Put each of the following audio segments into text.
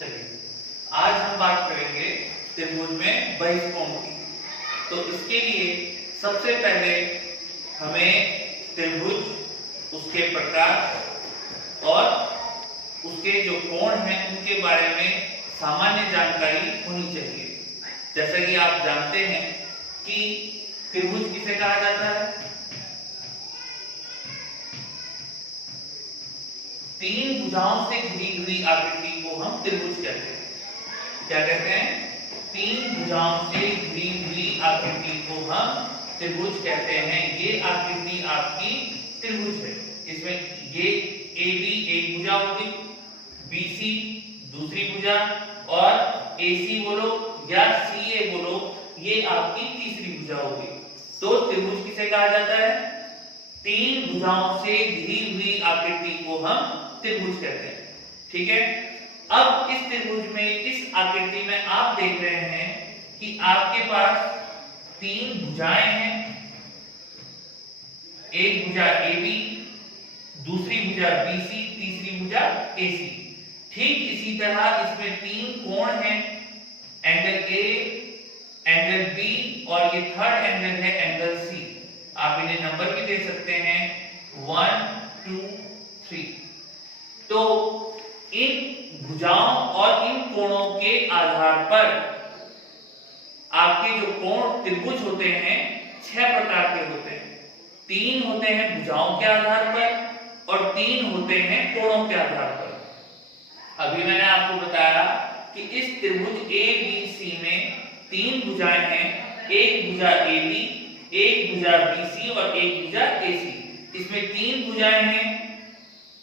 चलिए आज हम बात करेंगे त्रिभुज में बहिष्कोण की। तो इसके लिए सबसे पहले हमें त्रिभुज, उसके प्रकार और उसके जो कोण हैं उनके बारे में सामान्य जानकारी होनी चाहिए। जैसा कि आप जानते हैं कि त्रिभुज किसे कहा जाता है? तीन भुजाओं से घिरी हुई आकृति को हम त्रिभुज कहते हैं। क्या कहते हैं? तीन भुजाओं से घिरी हुई आकृति को हम त्रिभुज कहते हैं। ये आकृति आपकी त्रिभुज है। इसमें ये AB एक भुजा होगी, BC दूसरी भुजा और AC बोलो या CA बोलो, ये आपकी तीसरी भुजा होगी। तो त्रिभुज किसे कहा जाता है? तीन भुजाओं से घिरी हुई आकृति को हम त्रिभुज कहते हैं। ठीक है। अब इस त्रिभुज में, इस आकृति में आप देख रहे हैं कि आपके पास तीन भुजाएं हैं। एक भुजा AB, दूसरी भुजा BC, तीसरी भुजा AC। ठीक इसी तरह इसमें तीन कोण हैं, एंगल A, एंगल B और ये थर्ड एंगल है एंगल C। आप इन्हें नंबर भी दे सकते हैं 1, 2, 3। तो इन भुजाओं और इन कोणों के आधार पर आपके जो कोण त्रिभुज होते हैं 6 प्रकार के होते हैं। 3 होते हैं भुजाओं के आधार पर और 3 होते हैं कोणों के आधार पर। अभी मैंने आपको बताया कि इस त्रिभुज ABC में तीन भुजाएं हैं, एक भुजा AB, एक भुजा BC और एक भुजा AC। इसमें तीन भुजाएं हैं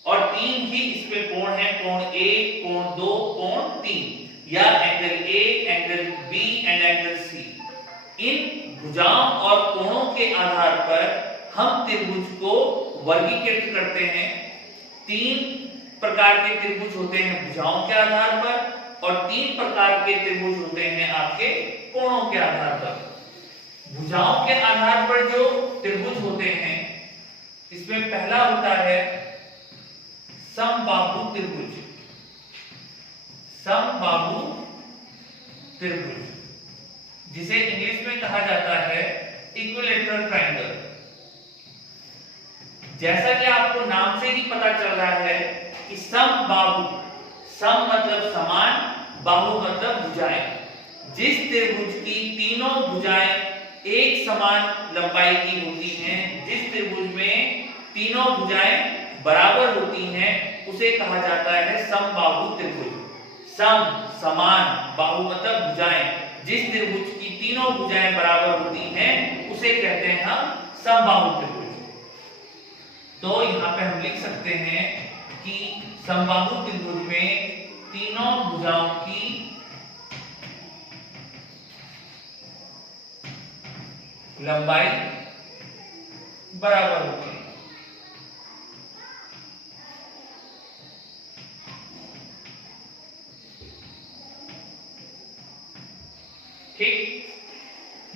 और तीन ही इसमें कोण हैं, कोण 1, कोण 2, कोण 3 या angle A, angle B and angle C। इन भुजाओं और कोणों के आधार पर हम त्रिभुज को वर्गीकृत करते हैं। तीन प्रकार के त्रिभुज होते हैं भुजाओं के आधार पर और तीन प्रकार के त्रिभुज होते हैं आपके कोणों के आधार पर। भुजाओं के आधार पर जो त्रिभुज होते हैं, इसमें पहला होता है समबाहु त्रिभुज। समबाहु त्रिभुज जिसे इंग्लिश में कहा जाता है इक्विलैटरल ट्रायंगल। जैसा कि आपको नाम से ही पता चल रहा है कि समबाहु, सम मतलब समान, बाहु मतलब भुजाएं। जिस त्रिभुज की तीनों भुजाएं एक समान लंबाई की होती हैं, जिस त्रिभुज में तीनों भुजाएं बराबर होती हैं, उसे कहा जाता है समबाहु त्रिभुज। सम समान, बाहु मतलब भुजाएं। जिस त्रिभुज की तीनों भुजाएं बराबर होती हैं उसे कहते हैं हम समबाहु त्रिभुज। तो यहाँ पे हम लिख सकते हैं कि समबाहु त्रिभुज में तीनों भुजाओं की लंबाई बराबर होती है। ठीक।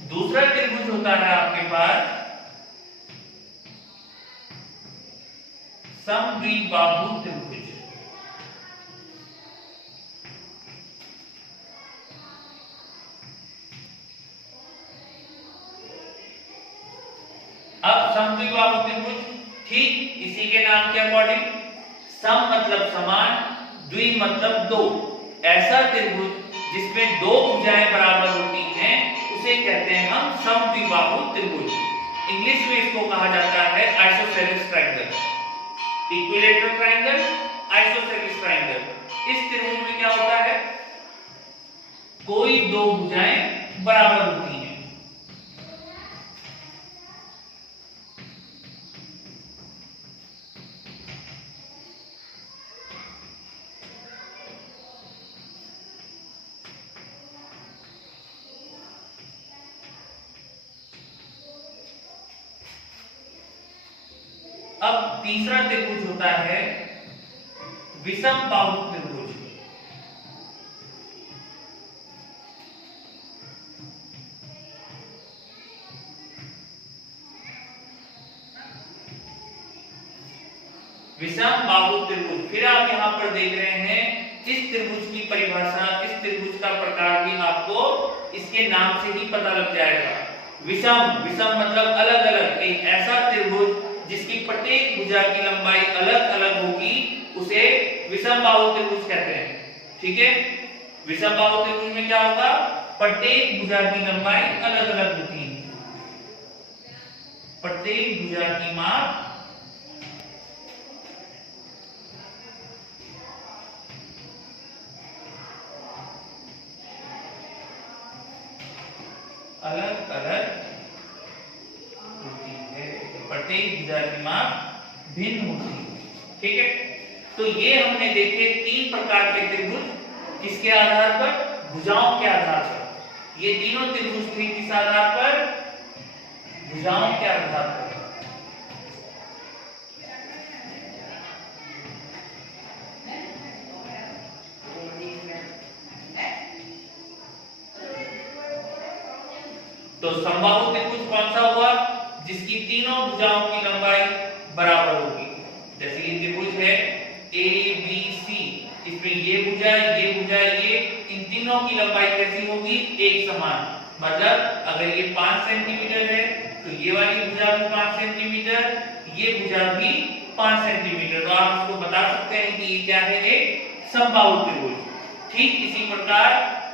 दूसरा त्रिभुज होता है आपके पास समद्विबाहु त्रिभुज। अब समद्विबाहु त्रिभुज ठीक इसी के नाम के अकॉर्डिंग, सम मतलब समान, द्वि मतलब दो। ऐसा त्रिभुज जिसमें दो भुजाएं बराबर होती हैं उसे कहते हैं हम समद्विबाहु त्रिभुज। इंग्लिश में इसको कहा जाता है isosceles triangle. Equilateral triangle, isosceles triangle. इस त्रिभुज में क्या होता है? कोई दो भुजाएं बराबर होती हैं। अब तीसरा त्रिभुज होता है विषमबाहु त्रिभुज। विषम समबाहु त्रिभुज। फिर आप यहाँ पर देख रहे हैं इस त्रिभुज की परिभाषा, इस त्रिभुज का प्रकार भी आपको इसके नाम से ही पता लग जाएगा। विषम, विषम मतलब अलग अलग, एक ऐसा त्रिभुज जिसकी प्रत्येक भुजा की लंबाई अलग अलग होगी उसे विषम बाहु त्रिभुज कहते हैं। ठीक है, विषम बाहु त्रिभुज में क्या होगा, प्रत्येक भुजा की लंबाई अलग अलग होती है, प्रत्येक भुजा की माप अलग अलग होती है, प्रत्येक भुजा की माप भिन्न होती है। ठीक है, तो ये हमने देखे तीन प्रकार के त्रिभुज, किसके आधार पर, भुजाओं के आधार पर। ये तीनों त्रिभुज थे किस आधार पर, भुजाओं के आधार पर। तो समबाहु त्रिभुज कौन सा हुआ, जिसकी तीनों भुजाओं की लंबाई बराबर होगी। जैसे ये त्रिभुज है ABC, इसमें ये भुजा, ये इन तीनों की लंबाई कैसी होगी, एक समान। मतलब अगर ये 5 सेंटीमीटर है तो ये वाली भुजा भी 5 सेंटीमीटर, ये भुजा भी 5 सेंटीमीटर। तो आप इसको बता सकते हैं कि ये क्या है, एक समबाहु त्रिभुज। ठीक इसी प्रकार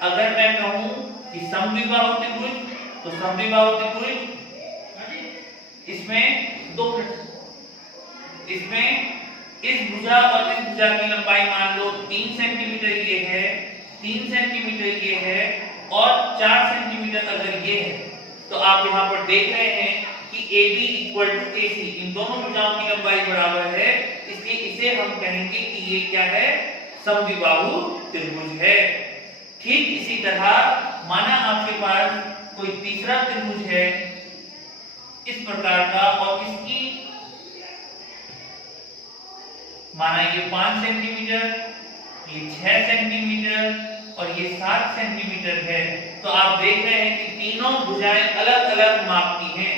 अगर मैं कहूं कि समद्विबाहु त्रिभुज, तो समद्विबाहु त्रिभुज इसमें दो, इसमें इस भुजा और इस भुजा की लंबाई मान लो 3 सेंटीमीटर ये है, 3 सेंटीमीटर ये है और 4 सेंटीमीटर अगर ये है, तो आप यहाँ पर देख रहे हैं कि AB इक्वल टू AC, इन दोनों भुजाओं की लंबाई बराबर है, इसलिए इसे हम कहेंगे कि ये क्या है, समद्विबाहु त्रिभुज है। ठीक इसी तरह माना आपके पास कोई तीसरा त्रिभुज है इस प्रकार का और इसकी माना ये 5 सेंटीमीटर, ये 6 सेंटीमीटर और ये 7 सेंटीमीटर है, तो आप देख रहे हैं कि तीनों भुजाएं अलग अलग माप की हैं,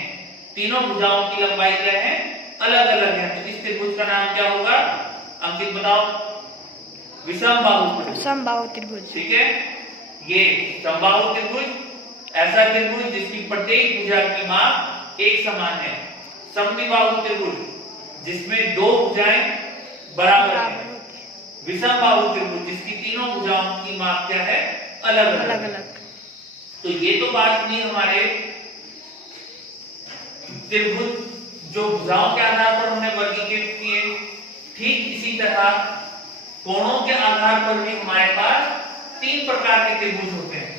तीनों भुजाओं की लंबाई क्या है, अलग अलग है। तो इस त्रिभुज का नाम क्या होगा, अंकित बताओ, विषमबाहु त्रिभुज। ठीक है, ये समबाहु त्रिभुज ऐसा त्रिभुज जिसकी प्रत्येक भुजा की माप एक समान है। समद्विबाहु त्रिभुज जिसमें दो भुजाएं बराबर है। विषमबाहु त्रिभुज जिसकी तीनों भुजाओं की माप क्या है, अलग अलग। तो ये तो बात नहीं हमारे त्रिभुज जो भुजाओं के आधार पर हमने वर्गीकृत किए। ठीक इसी तरह कोणों के आधार पर भी हमारे पास 3 प्रकार के त्रिभुज होते हैं।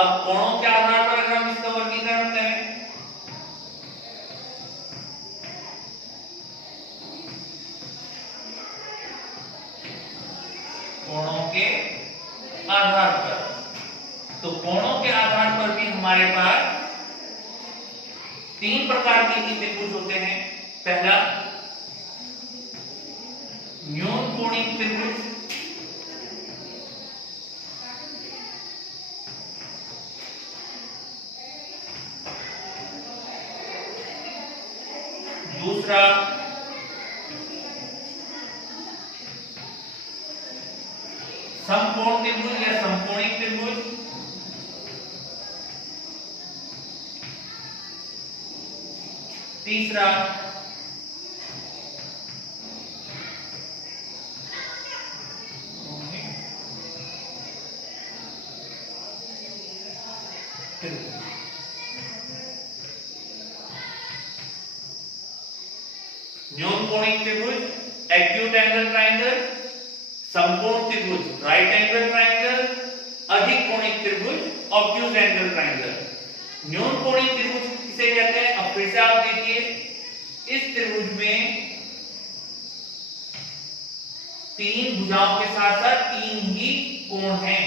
अब कोणों के आधार पर अगर हम इसका वर्गीकरण करें, कोणों के आधार पर, तो कोणों के आधार पर भी हमारे पास 3 प्रकार के त्रिभुज होते हैं। पहला न्यून कोणीय त्रिभुज, दूसरा समकोण त्रिभुज या समकोणीय त्रिभुज, तीसरा न्यून कोणीय त्रिभुज एक्यूट एंगल ट्रायंगल, समकोण त्रिभुज राइट एंगल ट्रायंगल, अधिक कोणीय त्रिभुज ऑब्ट्यूज एंगल ट्रायंगल। न्यून कोणीय त्रिभुज किसे कहते हैं, अब फिर से आप देखिए, इस त्रिभुज में 3 भुजाओं के साथ साथ 3 ही कोण हैं।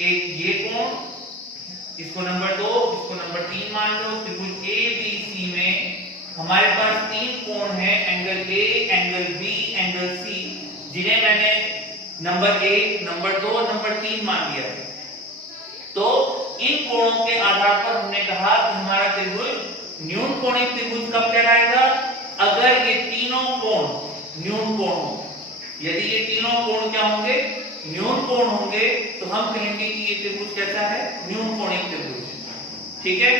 एक ये कोण, इसको नंबर 2, इसको नंबर 3 मान लो। त्रिभुज ABC में हमारे पास 3 कोण हैं, angle A, angle B, angle C, जिन्हें मैंने नंबर 1, नंबर 2 और नंबर 3 मान लिया है। तो इन कोणों के आधार पर हमने कहा कि हमारा त्रिभुज न्यून कोणिक त्रिभुज कब कहलाएगा? अगर ये तीनों कोण न्यून कोण हो। यदि ये तीनों कोण क्या होंगे? न्यून कोण होंगे, तो हम कहेंगे कि ये त्रिभुज कैसा है? न्यून कोणिक त्रिभुज। ठीक है,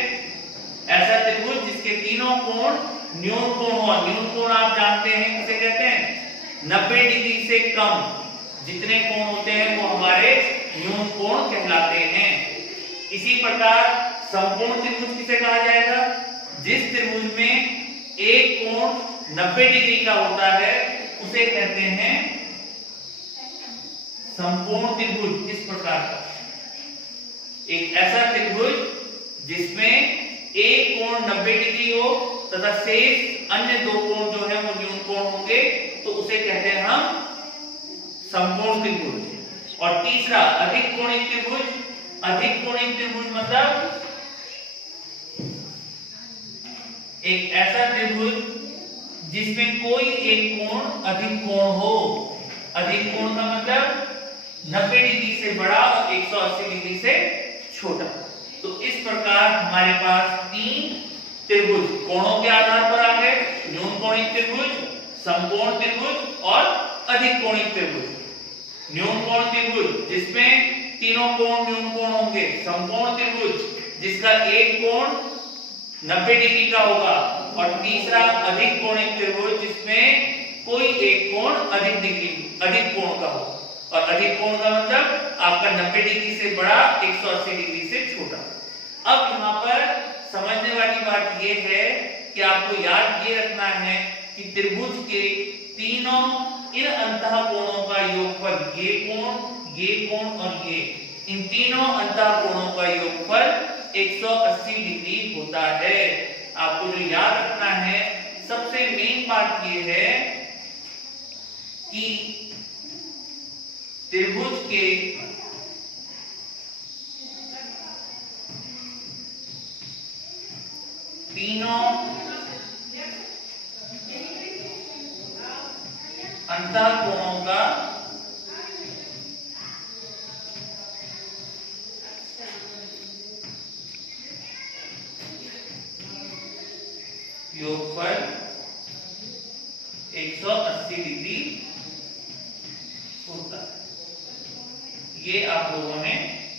ऐसा त्रिभुज जिसके तीनों कोण न्यून कोण हो। न्यून कोण आप जानते हैं किसे कहते हैं? 90 डिग्री से कम जितने कोण होते हैं वो हमारे न्यून कोण कहलाते हैं। इसी प्रकार समकोण त्रिभुज किसे कहा जाएगा? जिस त्रिभुज में एक कोण 90 डिग्री का होता है उसे कहते हैं समकोण त्रिभुज। इस प्रकार का एक ऐसा त्रिभुज जिसमें एक कोण 90 डिग्री हो तथा शेष अन्य दो कोण जो है वो न्यून कोण होंगे, तो उसे कहते हैं हम समकोण त्रिभुज। और तीसरा अधिक कोणिक त्रिभुज। अधिक कोणिक त्रिभुज मतलब एक ऐसा त्रिभुज जिसमें कोई एक कोण अधिक कोण हो। अधिक कोण का मतलब 90 डिग्री से बड़ा और 180 डिग्री से छोटा। तो इस प्रकार हमारे पास तीन त्रिभुज कोणों के आधार पर आ गए, न्यून कोणिक त्रिभुज, समकोण त्रिभुज और अधिक कोणिक त्रिभुज। न्यून कोण त्रिभुज जिसमें तीनों कोण न्यून कोण होंगे, समकोण त्रिभुज जिसका एक कोण 90 डिग्री का होगा, और तीसरा अधिक कोणिक त्रिभुज जिसमें कोई एक कोण अधिक कोण का हो। और अधिक कोण का मतलब आपका 90 डिग्री से बड़ा, 180 डिग्री से छोटा। अब यहाँ पर समझने वाली बात यह है कि आपको याद ये रखना है कि त्रिभुज के तीनों इन अंतः कोणों का योगफल, ये कोण और ये, इन तीनों अंतः कोणों का योगफल 180 डिग्री होता है। आपको जो याद रखना है, सबसे मेन बात यह है कि त्रिभुज के तीनों अंतः कोणों का योगफल 180 डिग्री होता है। ये आप लोगों ने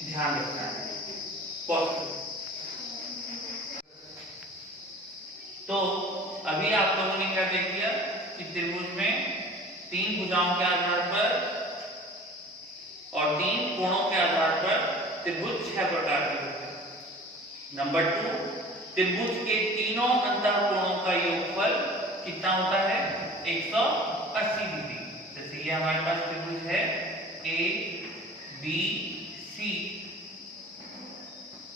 ध्यान रखना है। तो अभी आप लोगों ने क्या देख लिया कि त्रिभुज में तीन भुजाओं के आधार पर और तीन कोणों के आधार पर त्रिभुज 6 प्रकार के होते हैं। नंबर 2, त्रिभुज के तीनों अंतः कोणों का योगफल कितना होता है? 180 डिग्री। जैसे ये हमारे पास त्रिभुज है ए बी सी,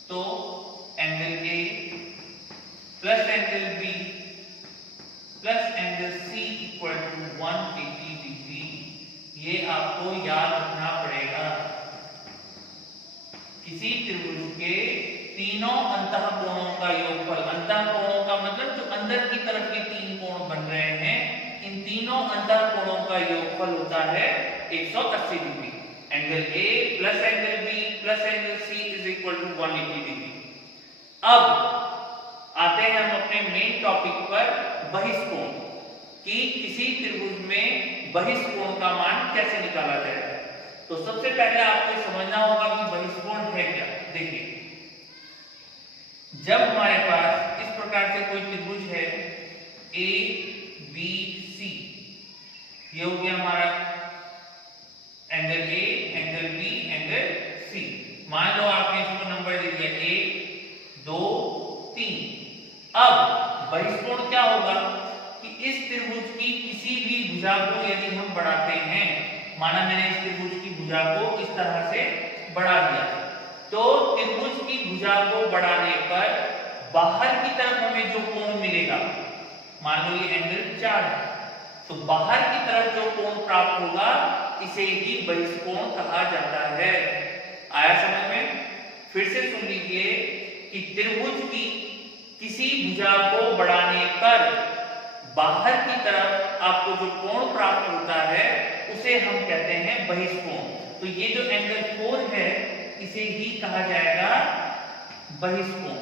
तो angle A plus angle B plus angle C equal to 180 degree. ये आपको याद रखना पड़ेगा। किसी त्रिभुज के तीनों अंतः कोणों का योगफल, अंतः कोणों का मतलब जो अंदर की तरफ के तीन कोण बन रहे हैं, इन तीनों अंतः कोणों का योगफल होता है 180 degree. Angle A plus angle B plus angle C is equal to 180 degree. अब आते हैं हम अपने मेन टॉपिक पर, बहिष्कोण, कि किसी त्रिभुज में बहिष्कोण का मान कैसे निकाला जाए। तो सबसे पहले आपको समझना होगा कि बहिष्कोण है क्या। देखिए, जब हमारे पास इस प्रकार से कोई त्रिभुज है ए बी सी, ये हो गया हमारा angle A, angle B, angle C. मान लो आपने इसको नंबर दे दिया 1 2 3। अब बहिष्कोण क्या होगा कि इस त्रिभुज की किसी भी भुजा को यदि हम बढ़ाते हैं, माना मैंने इस त्रिभुज की भुजा को इस तरह से बढ़ा दिया, तो त्रिभुज की भुजा को बढ़ाने पर बाहर की तरफ हमें जो कोण मिलेगा, मान लो ये एंगल 4 है, तो बाहर की तरफ जो कोण प्राप्त होगा इसे ही बहिष्कोण कहा जाता है। आया समझ में? फिर से सुन लीजिए कि त्रिभुज की किसी भुजा को बढ़ाने पर बाहर की तरफ आपको जो कोण प्राप्त होता है उसे हम कहते हैं बहिष्कोण। तो ये जो एंगल 4 है इसे ही कहा जाएगा बहिष्कोण।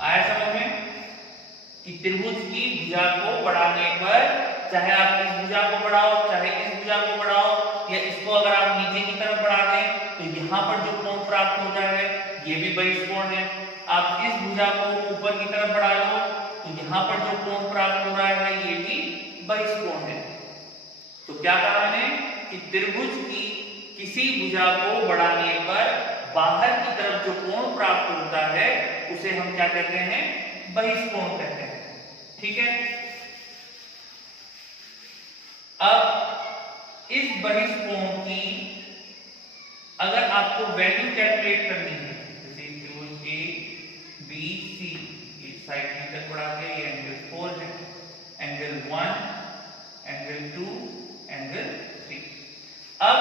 आया समझ में कि त्रिभुज की भुजा को बढ़ाने पर, चाहे आप इस भुजा को बढ़ाओ चाहे इस भुजा को बढ़ाओ, या इसको अगर आप नीचे की तरफ बढ़ा दें तो यहाँ पर जो कोण प्राप्त हो जाएगा ये भी बहिष्कोण है। आप इस भुजा को ऊपर की तरफ बढ़ा लो तो यहाँ पर जो कोण प्राप्त हो रहा है ये भी बहिष्कोण है। तो क्या कहा मैंने कि त्रिभुज की किसी भुजा को बढ़ाने पर बाहर की तरफ जो कोण प्राप्त होता है उसे हम क्या कहते हैं, बहिष्कोण कहते हैं। ठीक है, अब इस बहिष्कोण की अगर आपको वैल्यू कैलकुलेट करनी है, जैसे त्रिभुज ए बी सी, इस साइड की तरफ बढ़ा के ये एंगल 4 है, एंगल 1, एंगल 2, एंगल 3। अब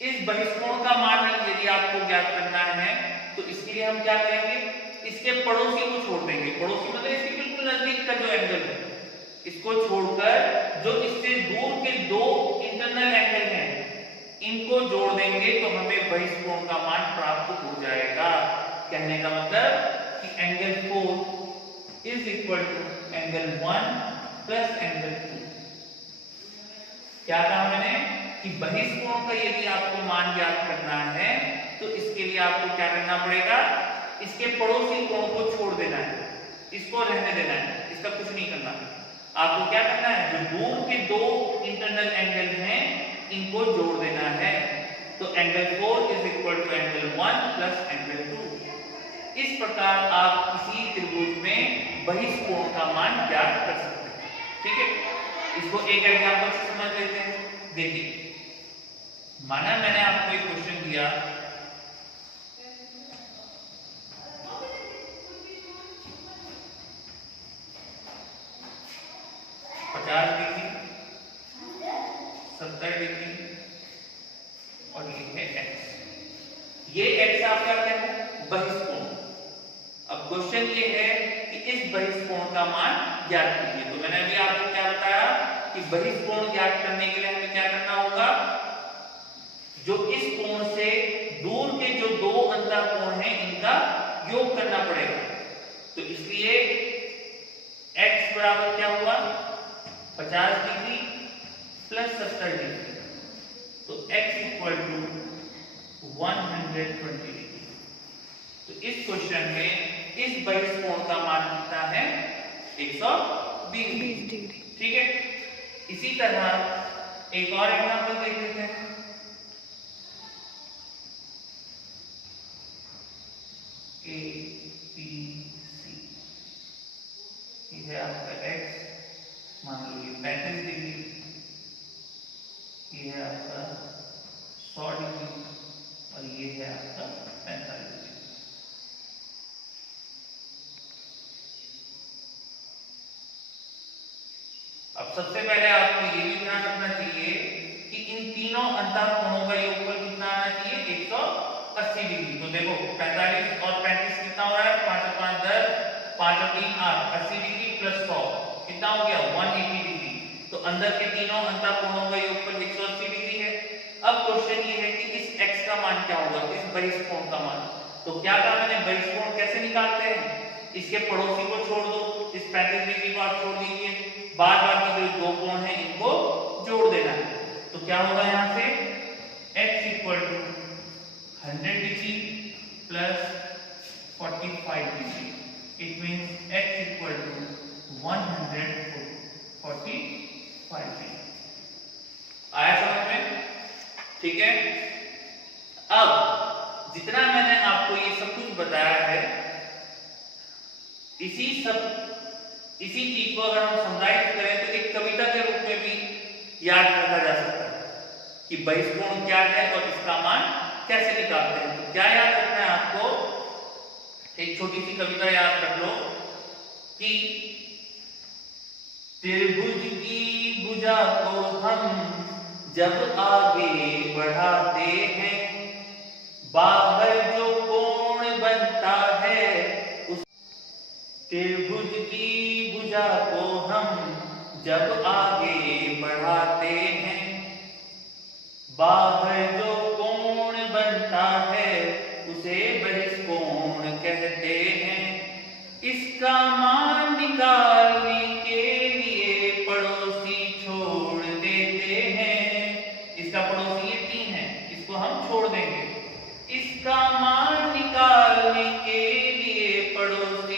इस बहिष्कोण का मान यदि आपको ज्ञात करना है तो इसके लिए हम क्या करेंगे, इसके पड़ोसी को छोड़ देंगे। पड़ोसी मतलब इसके बिल्कुल नजदीक का जो एंगल है इसको छोड़कर जो इससे दूर के दो इंटरनल एंगल हैं इनको जोड़ देंगे तो हमें बहिष्कोण का मान प्राप्त हो जाएगा। कहने का मतलब कि angle 4 is equal to angle 1 plus angle 2। क्या कहा मैंने कि बहिष्कोण का यदि आपको मान ज्ञात करना है तो इसके लिए आपको क्या करना पड़ेगा, इसके पड़ोसी कोण को छोड़ देना है, इसको रहने देना है, इसका कुछ नहीं करना। आपको क्या करना है, जो दूर के दो इंटरनल एंगल हैं इनको जोड़ देना है। तो angle 4 is equal to angle 1 plus angle 2। इस प्रकार आप किसी त्रिभुज में बहिष्कोण का मान ज्ञात कर सकते हैं। ठीक है, इसको एक एग्जांपल से समझ लेते हैं। देखिए, माना मैंने आपको एक क्वेश्चन दिया, डिग्री 70 डिग्री और ये है x। ये x आप क्या कहते हैं, बहिष्कोण। अब क्वेश्चन ये है कि इस बहिष्कोण का मान ज्ञात कीजिए। तो मैंने अभी आपको क्या बताया कि बहिष्कोण ज्ञात करने के लिए हमें क्या करना होगा, जो इस कोण से दूर के जो दो अंतःकोण हैं इनका योग करना पड़ेगा। तो इसलिए x बराबर क्या हुआ, 50 डिग्री प्लस 70 डिग्री, तो x इक्वल टू 120 डिग्री। तो इस क्वेश्चन में इस बहिष्कोण का मान कितना है, 120 डिग्री। ठीक है, इसी तरह एक और एग्जांपल देख लेते हैं। ए बी सी, ये है आपका x, मान लो ये 35 डिग्री, ये है आपका 100 डिग्री और ये है आपका 45 डिग्री। अब सबसे पहले आपको ये भी ध्यान रखना चाहिए कि इन तीनों अंतःकोणों का योगफल कितना आना चाहिए, 180 डिग्री। तो देखो 45 और 35 कितना हो रहा है, 5 और 5 10, 5 और 3 8, 80 डिग्री प्लस 100 कितना हो गया, 180 डिग्री। तो अंदर के तीनों अंतःकोणों का योगफल 180 डिग्री है। अब क्वेश्चन ये है कि इस x का मान क्या होगा, इस बहिष्कोण का मान। तो क्या कहा मैंने, बहिष्कोण कैसे निकालते हैं, इसके पड़ोसी को छोड़ दो, इस 35 डिग्री को आप छोड़ दीजिए, बाद बाकी जो दो कोण हैं इनको जोड़ देना है। तो क्या होगा यहाँ से, x equal to 100 degree plus 45 degree, it means x equal to 145 degree. आया समझ में? ठीक है, अब जितना मैंने आपको ये सब कुछ बताया है, इसी चीज को अगर हम समराइज करें तो एक कविता के रूप में भी याद रखा जा सकता है कि बहिष्कोण क्या है और इसका मान कैसे निकालते हैं। तो क्या याद रखना है आपको, एक छोटी सी कविता याद रख लो कि त्रिभुज की भुजा को हम जब आगे बढ़ाते हैं, बाहर जो कोण बनता है उस त्रिभुज की भुजा को हम जब आगे बढ़ाते हैं, बाहर जो कोण बनता उसे बहिष्कोण कहते हैं। इसका मान निकालने के लिए पड़ोसी छोड़ देते हैं। इसका पड़ोसी ये 3 है, इसको हम छोड़ देंगे। इसका मान निकालने के लिए पड़ोसी